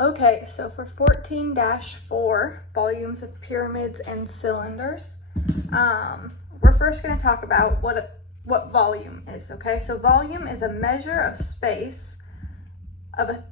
Okay, so for 14-4, volumes of pyramids and cylinders, we're first going to talk about what volume is, okay? So volume is a measure of space, the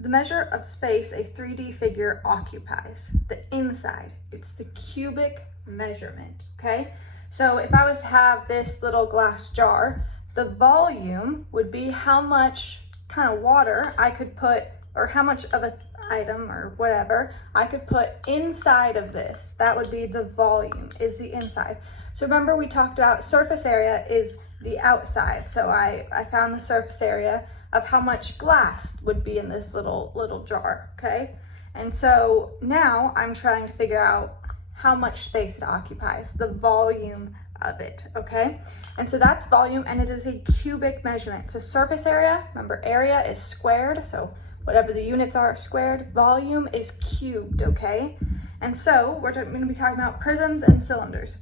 measure of space a 3D figure occupies, the inside. It's the cubic measurement, okay? So if I was to have this little glass jar, the volume would be how much kind of water I could put, or how much of an item or whatever I could put inside of this. That would be the volume, is the inside. So remember we talked about surface area is the outside. So I found the surface area of how much glass would be in this little jar, okay? And so now I'm trying to figure out how much space it occupies, the volume of it, okay? And so that's volume, and it is a cubic measurement. So surface area, remember area is squared, so whatever the units are squared, volume is cubed, okay? And so we're going to be talking about prisms and cylinders.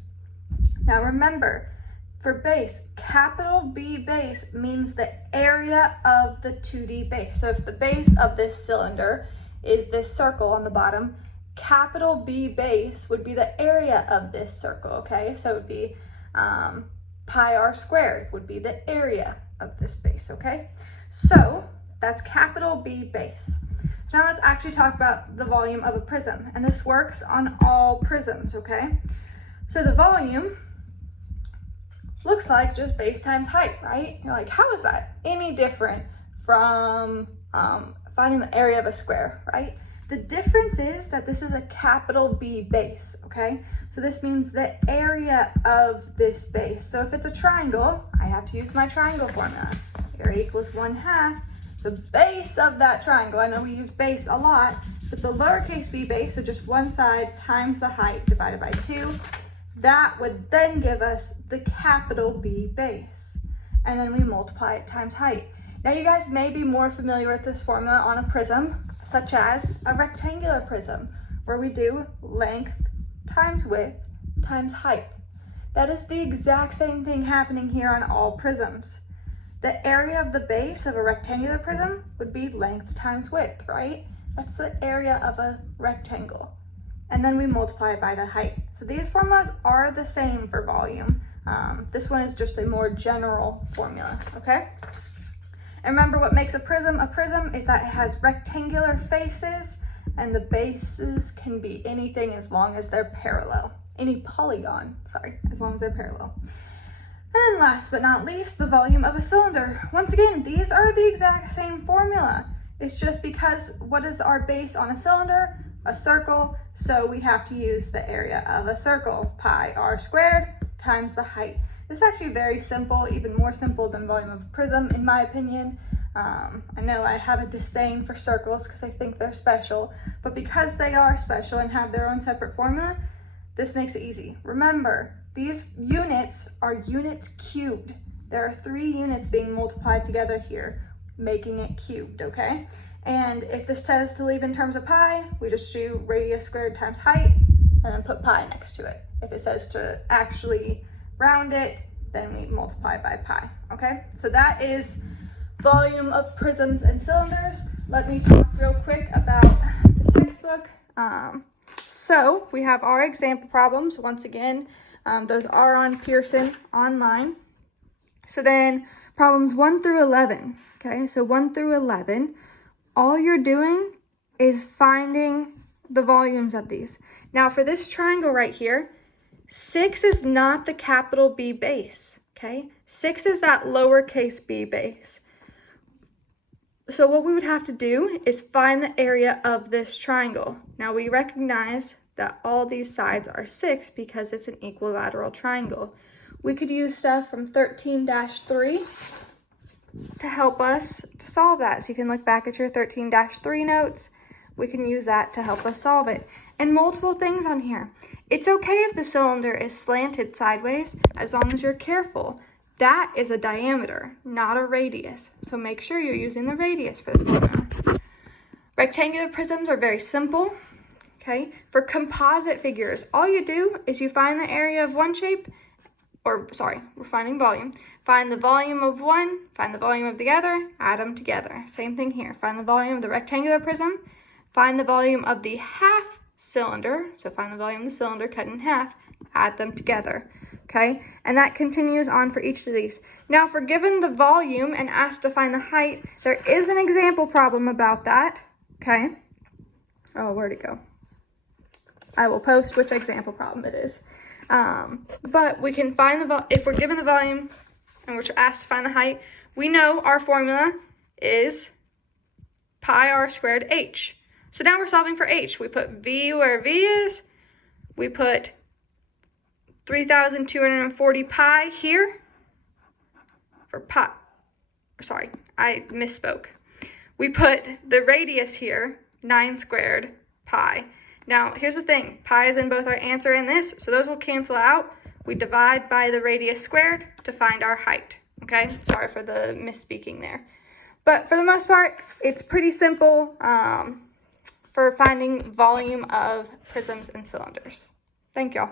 Now remember, for base, capital B base means the area of the 2D base. So if the base of this cylinder is this circle on the bottom, capital B base would be the area of this circle, okay? So it would be pi r squared would be the area of this base, okay? So that's capital B base. So now let's actually talk about the volume of a prism, and this works on all prisms, okay? So the volume looks like just base times height, right? You're like, how is that any different from finding the area of a square, right? The difference is that this is a capital B base, okay? So this means the area of this base. So if it's a triangle, I have to use my triangle formula. Area equals 1/2 the base of that triangle. I know we use base a lot, but the lowercase b base, so just one side times the height divided by 2, that would then give us the capital B base. And then we multiply it times height. Now you guys may be more familiar with this formula on a prism, such as a rectangular prism, where we do length times width times height. That is the exact same thing happening here on all prisms. The area of the base of a rectangular prism would be length times width, right? That's the area of a rectangle. And then we multiply it by the height. So these formulas are the same for volume. This one is just a more general formula, okay? And remember what makes a prism is that it has rectangular faces, and the bases can be anything as long as they're parallel. Any polygon, sorry, as long as they're parallel. And then last but not least, the volume of a cylinder. Once again, these are the exact same formula. It's just because what is our base on a cylinder? A circle, so we have to use the area of a circle, pi r squared times the height. This is actually very simple, even more simple than volume of a prism, in my opinion. I know I have a disdain for circles because I think they're special, but because they are special and have their own separate formula, this makes it easy. Remember, these units are units cubed. There are 3 units being multiplied together here, making it cubed, okay? And if this says to leave in terms of pi, we just do radius squared times height and then put pi next to it. If it says to actually round it, then we multiply by pi, okay? So that is volume of prisms and cylinders. Let me talk real quick about the textbook. So we have our example problems. Once again, those are on Pearson online. So then problems 1 through 11, okay? So 1 through 11, all you're doing is finding the volumes of these. Now for this triangle right here, 6 is not the capital B base, okay? 6 is that lowercase b base. So what we would have to do is find the area of this triangle. Now we recognize that all these sides are 6 because it's an equilateral triangle. We could use stuff from 13-3 to help us to solve that. So you can look back at your 13-3 notes. We can use that to help us solve it. And multiple things on here. It's okay if the cylinder is slanted sideways as long as you're careful. That is a diameter, not a radius. So make sure you're using the radius for the formula. Rectangular prisms are very simple. Okay, for composite figures, all you do is you find the area of one shape, we're finding volume. Find the volume of one, find the volume of the other, add them together. Same thing here. Find the volume of the rectangular prism, find the volume of the half cylinder, so find the volume of the cylinder cut in half, add them together, okay? And that continues on for each of these. Now, if we're given the volume and asked to find the height, there is an example problem about that, okay? Oh, where'd it go? I will post which example problem it is. But we can find if we're given the volume and we're asked to find the height, we know our formula is pi r squared h. So now we're solving for h. We put v where v is. We put 3,240 pi here for pi. Sorry, I misspoke. We put the radius here, 9 squared pi. Now, here's the thing. Pi is in both our answer and this, so those will cancel out. We divide by the radius squared to find our height, okay? Sorry for the misspeaking there. But for the most part, it's pretty simple for finding volume of prisms and cylinders. Thank y'all.